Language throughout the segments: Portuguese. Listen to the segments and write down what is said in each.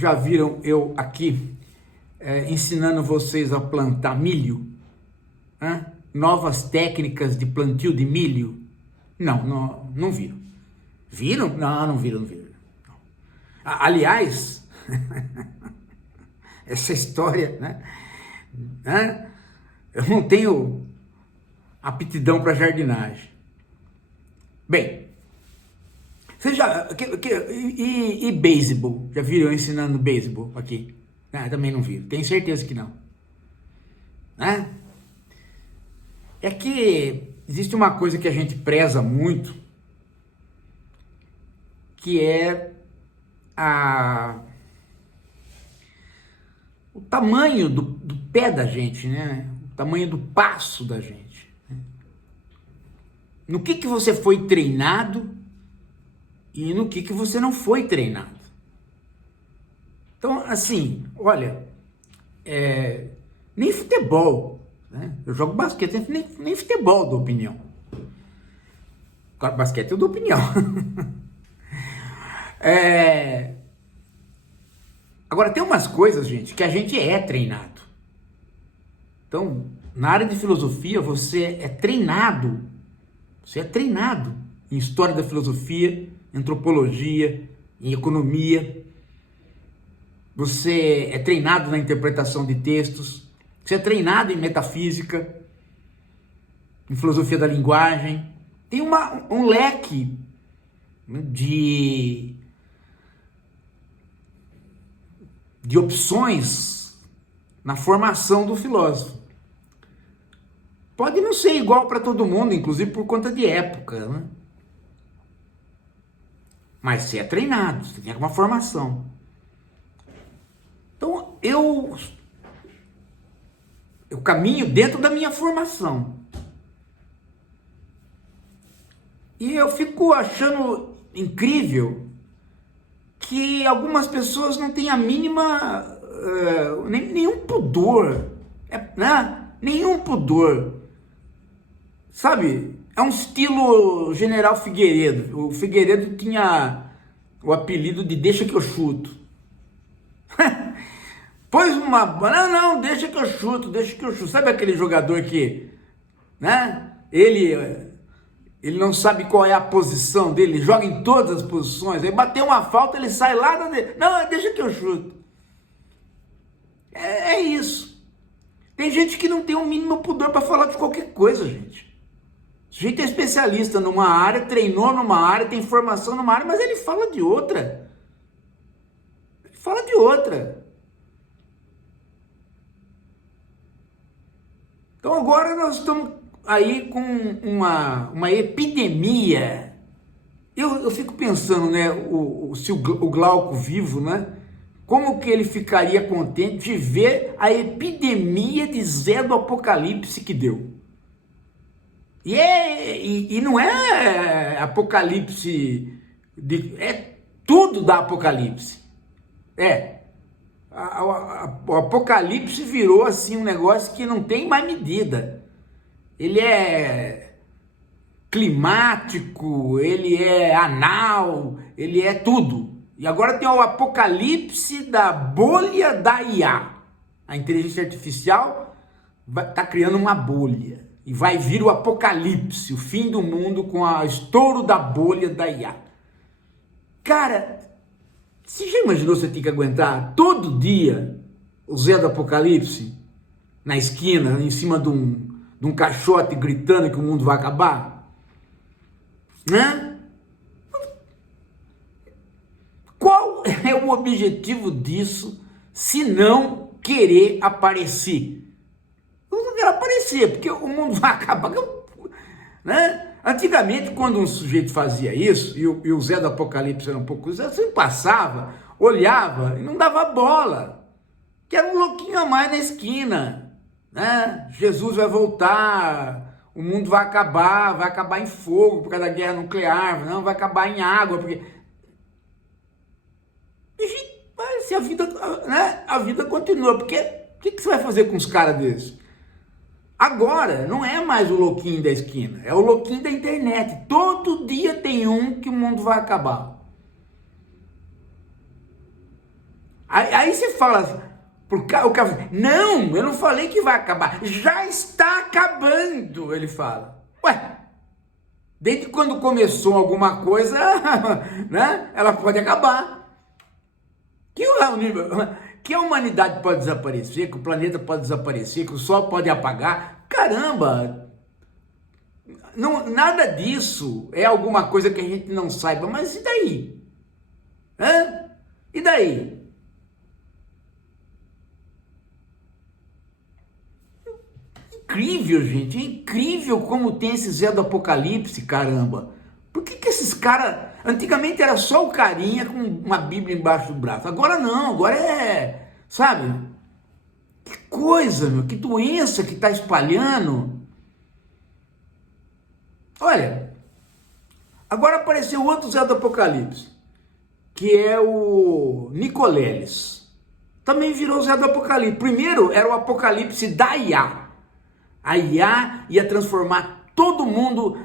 já viram eu aqui ensinando vocês a plantar milho? Novas técnicas de plantio de milho? Não viram. Viram? Não viram. Aliás, essa história, né? Eu não tenho aptidão para jardinagem. Bem, você já... E beisebol? Já viram eu ensinando beisebol aqui? Também não viram. Tenho certeza que não. É que existe uma coisa que a gente preza muito, que é o tamanho do pé da gente, né? O tamanho do passo da gente. No que você foi treinado e no que você não foi treinado. Então, assim, olha, nem futebol, né? Eu jogo basquete, nem futebol dou opinião. Claro, basquete eu dou opinião. Agora, tem umas coisas, gente, que a gente é treinado. Então, na área de filosofia, você é treinado em história da filosofia, em antropologia, em economia. Você é treinado na interpretação de textos. Você é treinado em metafísica, em filosofia da linguagem. Tem um leque de opções na formação do filósofo. Pode não ser igual para todo mundo, inclusive por conta de época, né? Mas você é treinado, você tem uma formação. Então, eu caminho dentro da minha formação. E eu fico achando incrível que algumas pessoas não têm a mínima, nenhum pudor, né? Nenhum pudor. Sabe, é um estilo General Figueiredo. O Figueiredo tinha o apelido de deixa que eu chuto. Pôs uma... Não, deixa que eu chuto. Sabe aquele jogador que, né? Ele não sabe qual é a posição dele, ele joga em todas as posições. Aí bateu uma falta, ele sai lá da... Não, deixa que eu chuto. É isso. Tem gente que não tem o mínimo pudor para falar de qualquer coisa, gente. O sujeito é especialista numa área, treinou numa área, tem formação numa área, mas ele fala de outra. Então agora nós estamos aí com uma epidemia. Eu fico pensando, né, se o Glauco vivo, né, como que ele ficaria contente de ver a epidemia de Zé do Apocalipse que deu. E não é apocalipse, é tudo da Apocalipse. O Apocalipse virou assim um negócio que não tem mais medida. Ele é climático, ele é anal, ele é tudo. E agora tem o apocalipse da bolha da IA. A inteligência artificial está criando uma bolha. E vai vir o apocalipse, o fim do mundo com o estouro da bolha da IA. Cara, você já imaginou você ter que aguentar todo dia o Zé do Apocalipse na esquina, em cima de um caixote gritando que o mundo vai acabar? Né? Qual é o objetivo disso, se não querer aparecer? Eu não quero aparecer, porque o mundo vai acabar, né? Antigamente, quando um sujeito fazia isso, e o Zé do Apocalipse era um pouco... Você passava, olhava e não dava bola, que era um louquinho a mais na esquina, né? Jesus vai voltar, o mundo vai acabar em fogo por causa da guerra nuclear, não, vai acabar em água, porque... E se a vida, né? A vida continua, porque o que você vai fazer com os caras desses? Agora, não é mais o louquinho da esquina, é o louquinho da internet. Todo dia tem um que o mundo vai acabar. Aí você fala, o cara fala, não, eu não falei que vai acabar, já está acabando, ele fala. Ué, desde quando começou alguma coisa, né, ela pode acabar. Que a humanidade pode desaparecer, que o planeta pode desaparecer, que o sol pode apagar. Caramba, não, nada disso é alguma coisa que a gente não saiba, mas e daí? Hã? E daí? Incrível, gente, é incrível como tem esse Zé do Apocalipse, caramba. Por que esses caras... Antigamente era só o carinha com uma Bíblia embaixo do braço. Agora não, agora é... Sabe? Que coisa, meu, que doença que está espalhando. Olha, agora apareceu outro Zé do Apocalipse, que é o Nicoleles. Também virou Zé do Apocalipse. Primeiro era o Apocalipse da IA. A IA ia transformar todo mundo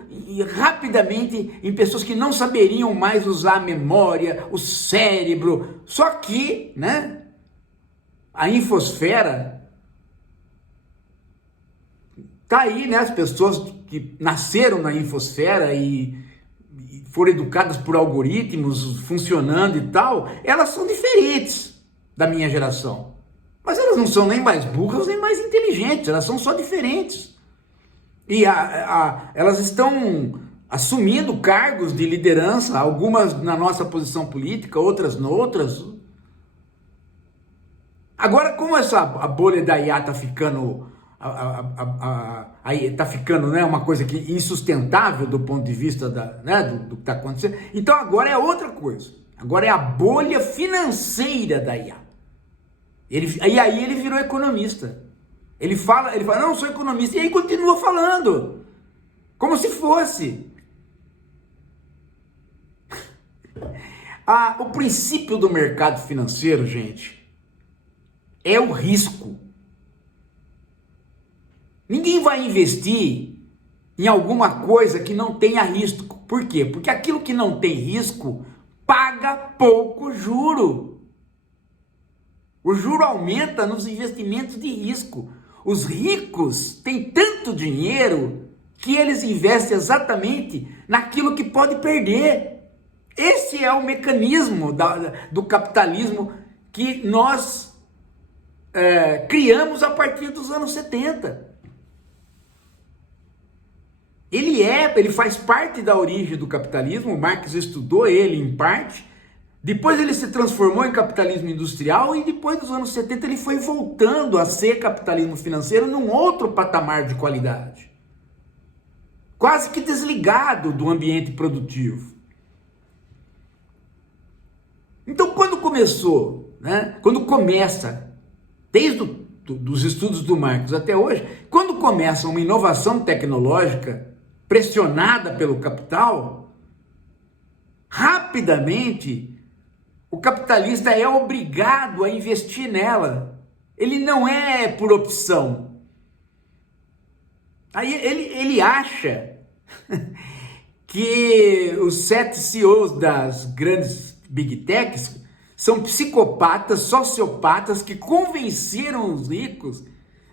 rapidamente em pessoas que não saberiam mais usar a memória, o cérebro. Só que, né, a infosfera tá aí, né? As pessoas que nasceram na infosfera e foram educadas por algoritmos funcionando e tal, elas são diferentes da minha geração. Mas elas não são nem mais burras, nem mais inteligentes, elas são só diferentes. E elas estão assumindo cargos de liderança, algumas na nossa posição política, outras noutras. Agora, como a bolha da IA está ficando, tá ficando, né, uma coisa que insustentável do ponto de vista né, do que está acontecendo, então agora é outra coisa. Agora é a bolha financeira da IA. E aí ele virou economista. Ele fala, não, eu sou economista, e aí continua falando, como se fosse. O princípio do mercado financeiro, gente, é o risco. Ninguém vai investir em alguma coisa que não tenha risco. Por quê? Porque aquilo que não tem risco paga pouco juro. O juro aumenta nos investimentos de risco. Os ricos têm tanto dinheiro que eles investem exatamente naquilo que pode perder. Esse é o mecanismo do capitalismo que nós criamos a partir dos anos 70. Ele faz parte da origem do capitalismo, o Marx estudou ele em parte. Depois ele se transformou em capitalismo industrial e depois dos anos 70 ele foi voltando a ser capitalismo financeiro num outro patamar de qualidade. Quase que desligado do ambiente produtivo. Então quando começou, né, quando começa, desde dos estudos do Marx até hoje, quando começa uma inovação tecnológica pressionada pelo capital, rapidamente o capitalista é obrigado a investir nela. Ele não é por opção. Aí ele acha que os 7 CEOs das grandes Big Techs são psicopatas, sociopatas que convenceram os ricos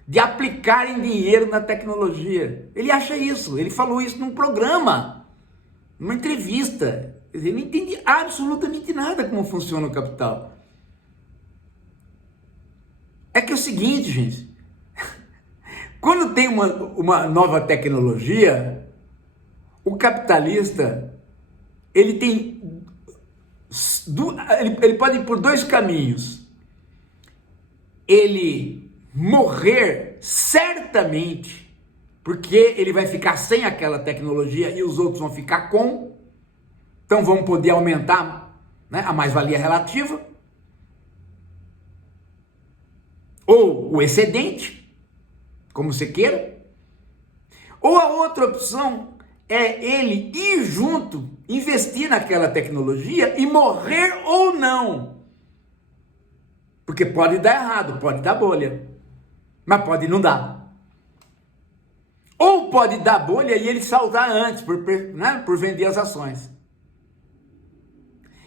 de aplicarem dinheiro na tecnologia. Ele acha isso, ele falou isso num programa, numa entrevista. Ele não entende absolutamente nada como funciona o capital. É que é o seguinte, gente, quando tem uma nova tecnologia, o capitalista, ele pode ir por 2 caminhos. Ele morrer certamente, porque ele vai ficar sem aquela tecnologia e os outros vão ficar com. Então vamos poder aumentar, né, a mais-valia relativa. Ou o excedente, como você queira. Ou a outra opção é ele ir junto, investir naquela tecnologia e morrer ou não. Porque pode dar errado, pode dar bolha, mas pode não dar. Ou pode dar bolha e ele saltar antes, por vender as ações.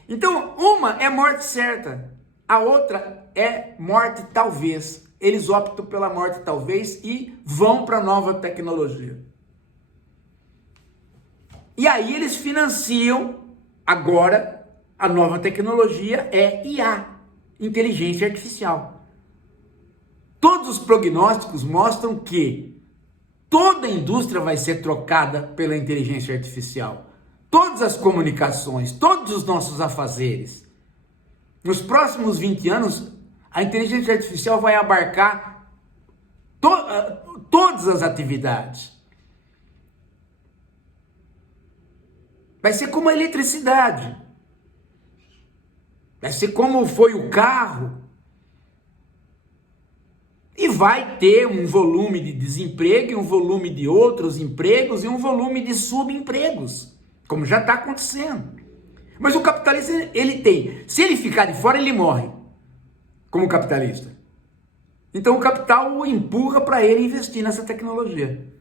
Então, uma é morte certa. A outra é morte talvez. Eles optam pela morte talvez e vão para a nova tecnologia. E aí eles financiam agora a nova tecnologia é IA, inteligência artificial. Todos os prognósticos mostram que toda a indústria vai ser trocada pela inteligência artificial. Todas as comunicações, todos os nossos afazeres. Nos próximos 20 anos, a inteligência artificial vai abarcar todas as atividades. Vai ser como a eletricidade. Vai ser como foi o carro. E vai ter um volume de desemprego, e um volume de outros empregos, e um volume de subempregos, como já está acontecendo. Mas o capitalista, ele tem, se ele ficar de fora, ele morre, como capitalista. Então o capital o empurra para ele investir nessa tecnologia.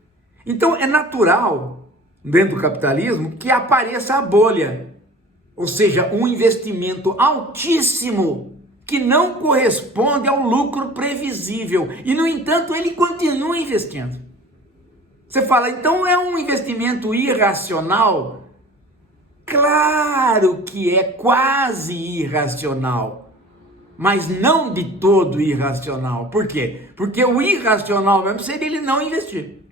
Então é natural, dentro do capitalismo, que apareça a bolha, ou seja, um investimento altíssimo, que não corresponde ao lucro previsível. E, no entanto, ele continua investindo. Você fala, então é um investimento irracional? Claro que é quase irracional, mas não de todo irracional. Por quê? Porque o irracional mesmo seria ele não investir.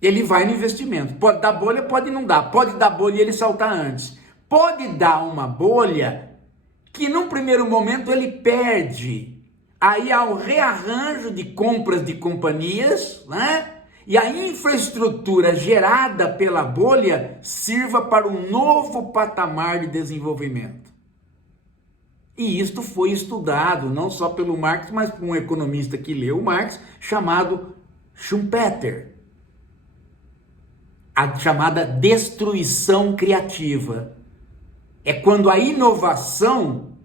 Ele vai no investimento. Pode dar bolha, pode não dar. Pode dar bolha e ele saltar antes. Pode dar uma bolha que num primeiro momento ele perde. Aí há o rearranjo de compras de companhias, né? E a infraestrutura gerada pela bolha sirva para um novo patamar de desenvolvimento. E isto foi estudado não só pelo Marx, mas por um economista que leu o Marx, chamado Schumpeter. A chamada destruição criativa. É quando a inovação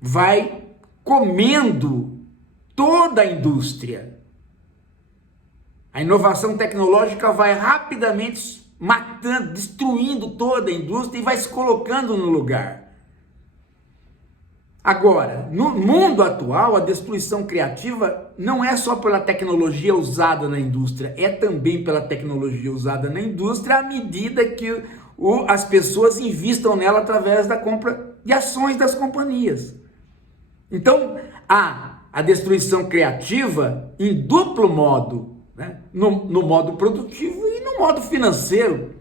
vai comendo toda a indústria. A inovação tecnológica vai rapidamente matando, destruindo toda a indústria e vai se colocando no lugar. Agora, no mundo atual, a destruição criativa não é só pela tecnologia usada na indústria, é também pela tecnologia usada na indústria à medida que as pessoas investam nela através da compra de ações das companhias. Então, há a destruição criativa em duplo modo, né? No modo produtivo e no modo financeiro.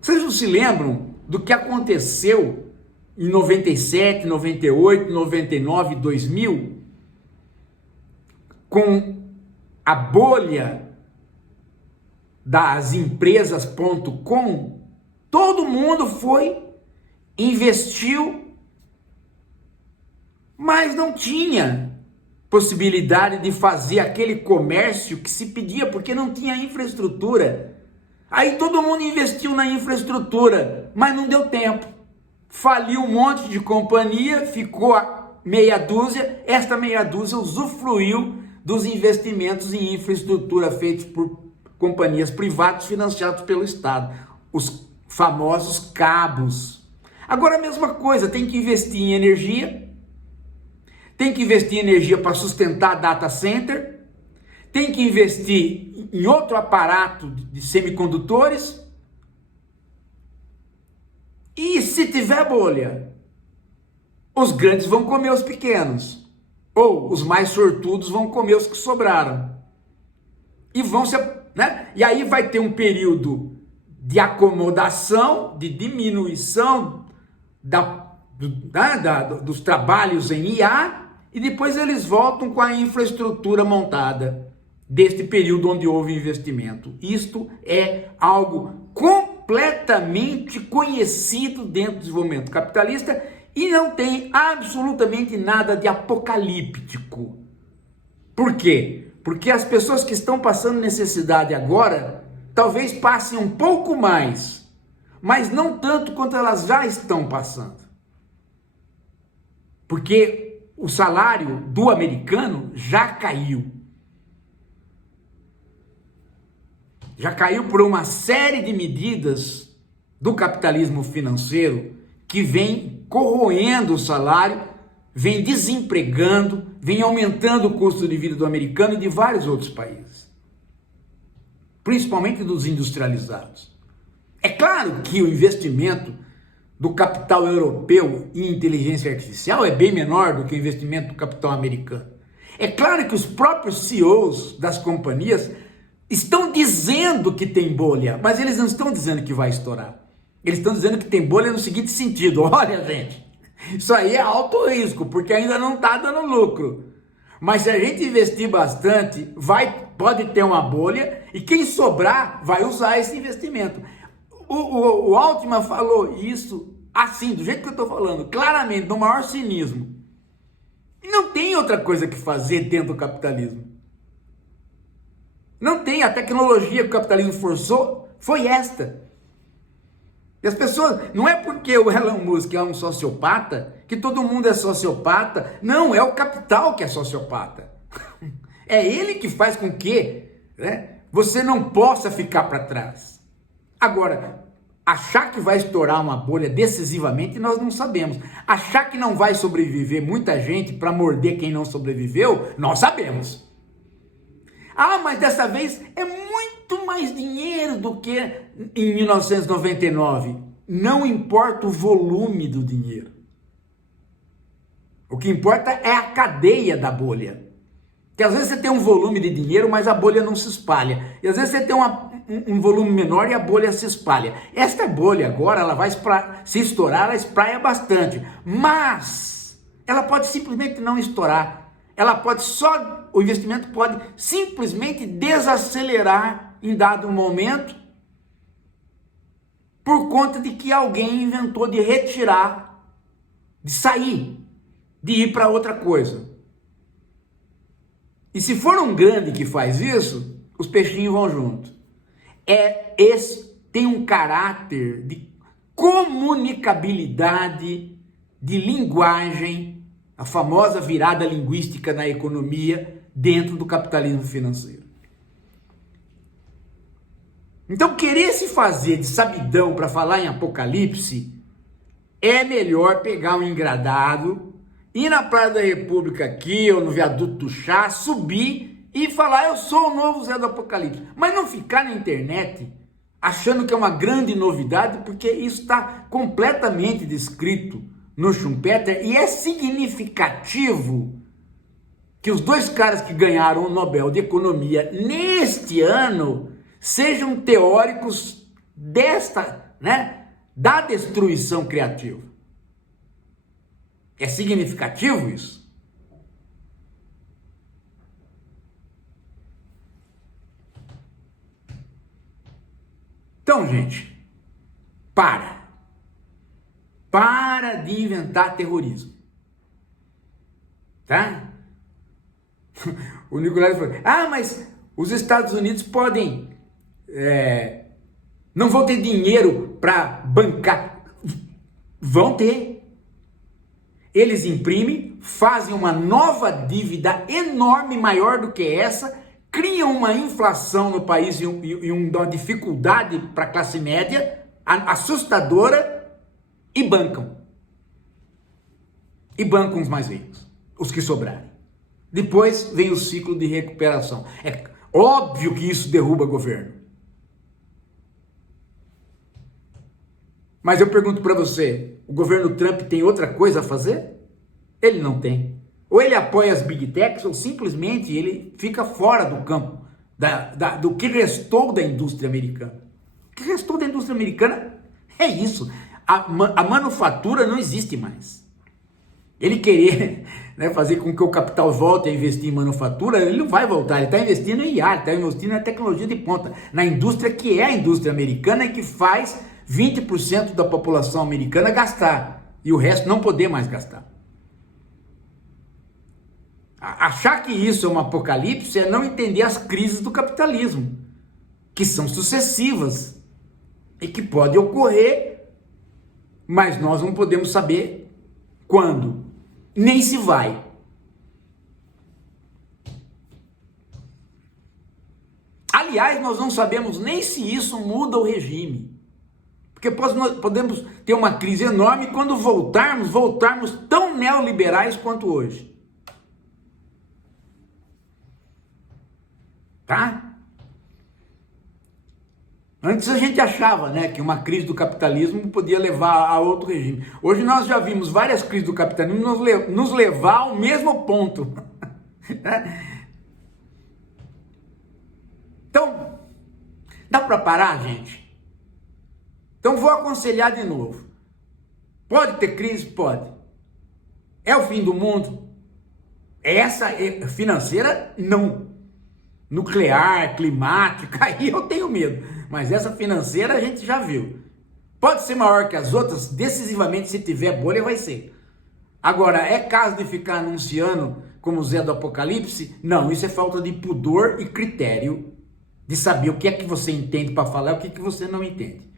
Vocês não se lembram do que aconteceu em 97, 98, 99, 2000, com a bolha das empresas.com? Todo mundo foi, investiu, mas não tinha possibilidade de fazer aquele comércio que se pedia, porque não tinha infraestrutura. Aí todo mundo investiu na infraestrutura, mas não deu tempo. Faliu um monte de companhia, ficou a meia dúzia, esta meia dúzia usufruiu dos investimentos em infraestrutura feitos por companhias privadas financiadas pelo Estado, os famosos cabos. Agora a mesma coisa, tem que investir em energia, tem que investir em energia para sustentar data center, tem que investir em outro aparato de semicondutores. E se tiver bolha, os grandes vão comer os pequenos, ou os mais sortudos vão comer os que sobraram. E vão se, né? E aí vai ter um período de acomodação, de diminuição dos trabalhos em IA, e depois eles voltam com a infraestrutura montada deste período onde houve investimento. Isto é algo completamente conhecido dentro do desenvolvimento capitalista e não tem absolutamente nada de apocalíptico. Por quê? Porque as pessoas que estão passando necessidade agora, talvez passem um pouco mais, mas não tanto quanto elas já estão passando. Porque o salário do americano já caiu. Já caiu por uma série de medidas do capitalismo financeiro que vem corroendo o salário, vem desempregando, vem aumentando o custo de vida do americano e de vários outros países, principalmente dos industrializados. É claro que o investimento do capital europeu em inteligência artificial é bem menor do que o investimento do capital americano. É claro que os próprios CEOs das companhias estão dizendo que tem bolha, mas eles não estão dizendo que vai estourar. Eles estão dizendo que tem bolha no seguinte sentido: olha, gente, isso aí é alto risco, porque ainda não está dando lucro. Mas se a gente investir bastante, pode ter uma bolha e quem sobrar vai usar esse investimento. O Altman falou isso assim, do jeito que eu estou falando, claramente, no maior cinismo. E não tem outra coisa que fazer dentro do capitalismo. Não tem. A tecnologia que o capitalismo forçou foi esta. E as pessoas, não é porque o Elon Musk é um sociopata que todo mundo é sociopata. Não, é o capital que é sociopata. É ele que faz com que, né, você não possa ficar para trás. Agora, achar que vai estourar uma bolha decisivamente, nós não sabemos. Achar que não vai sobreviver muita gente para morder quem não sobreviveu, nós sabemos. Ah, mas dessa vez é muito mais dinheiro do que em 1999. Não importa o volume do dinheiro. O que importa é a cadeia da bolha. Porque às vezes você tem um volume de dinheiro, mas a bolha não se espalha. E às vezes você tem um volume menor e a bolha se espalha. Esta bolha agora, ela vai se estourar, ela espraia bastante. Mas ela pode simplesmente não estourar. O investimento pode simplesmente desacelerar em dado momento por conta de que alguém inventou de retirar, de sair, de ir para outra coisa. E se for um grande que faz isso, os peixinhos vão junto. Tem um caráter de comunicabilidade, de linguagem, a famosa virada linguística na economia dentro do capitalismo financeiro. Então, querer se fazer de sabidão para falar em Apocalipse, é melhor pegar um engradado, ir na Praia da República aqui, ou no Viaduto do Chá, subir e falar: eu sou o novo Zé do Apocalipse. Mas não ficar na internet achando que é uma grande novidade, porque isso está completamente descrito no Schumpeter, e é significativo que os dois caras que ganharam o Nobel de Economia neste ano sejam teóricos da destruição criativa. É significativo isso? Então, gente, para de inventar terrorismo, tá? O Nicolás falou: mas os Estados Unidos podem, não vão ter dinheiro para bancar. Vão ter. Eles imprimem, fazem uma nova dívida enorme, maior do que essa, criam uma inflação no país e uma dificuldade para a classe média assustadora, e bancam. E bancam os mais ricos, os que sobrarem. Depois vem o ciclo de recuperação. É óbvio que isso derruba governo. Mas eu pergunto para você, o governo Trump tem outra coisa a fazer? Ele não tem. Ou ele apoia as Big Techs, ou simplesmente ele fica fora do campo do que restou da indústria americana. O que restou da indústria americana é isso. A manufatura não existe mais. Ele querer, fazer com que o capital volte a investir em manufatura, ele não vai voltar. Ele está investindo em IA, ele está investindo na tecnologia de ponta, na indústria que é a indústria americana e que faz 20% da população americana gastar e o resto não poder mais gastar. Achar que isso é um apocalipse é não entender as crises do capitalismo, que são sucessivas e que pode ocorrer, mas nós não podemos saber quando, nem se vai. Aliás, nós não sabemos nem se isso muda o regime. Porque podemos ter uma crise enorme e quando voltarmos tão neoliberais quanto hoje. Tá? Antes a gente achava, né, que uma crise do capitalismo podia levar a outro regime. Hoje nós já vimos várias crises do capitalismo nos levar ao mesmo ponto. Então, dá para parar, gente? Então vou aconselhar de novo. Pode ter crise? Pode. É o fim do mundo? Essa financeira, não. Nuclear, climática, aí eu tenho medo. Mas essa financeira a gente já viu. Pode ser maior que as outras, decisivamente, se tiver bolha, vai ser. Agora, é caso de ficar anunciando como o Zé do Apocalipse? Não, isso é falta de pudor e critério de saber o que é que você entende para falar e o que é que você não entende.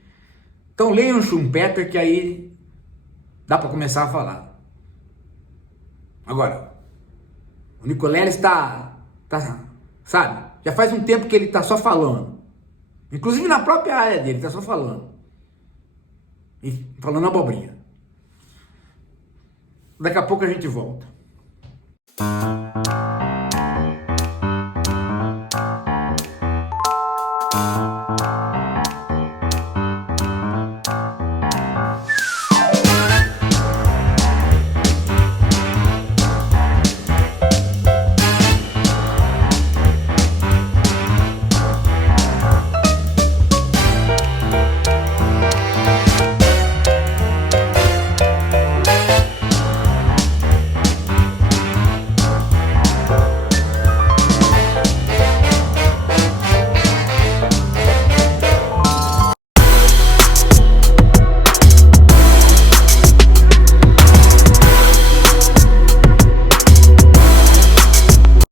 Então leia um Schumpeter que aí dá para começar a falar. Agora, o Nicoleles está, sabe, já faz um tempo que ele está só falando. Inclusive na própria área dele, está só falando. E falando abobrinha. Daqui a pouco a gente volta.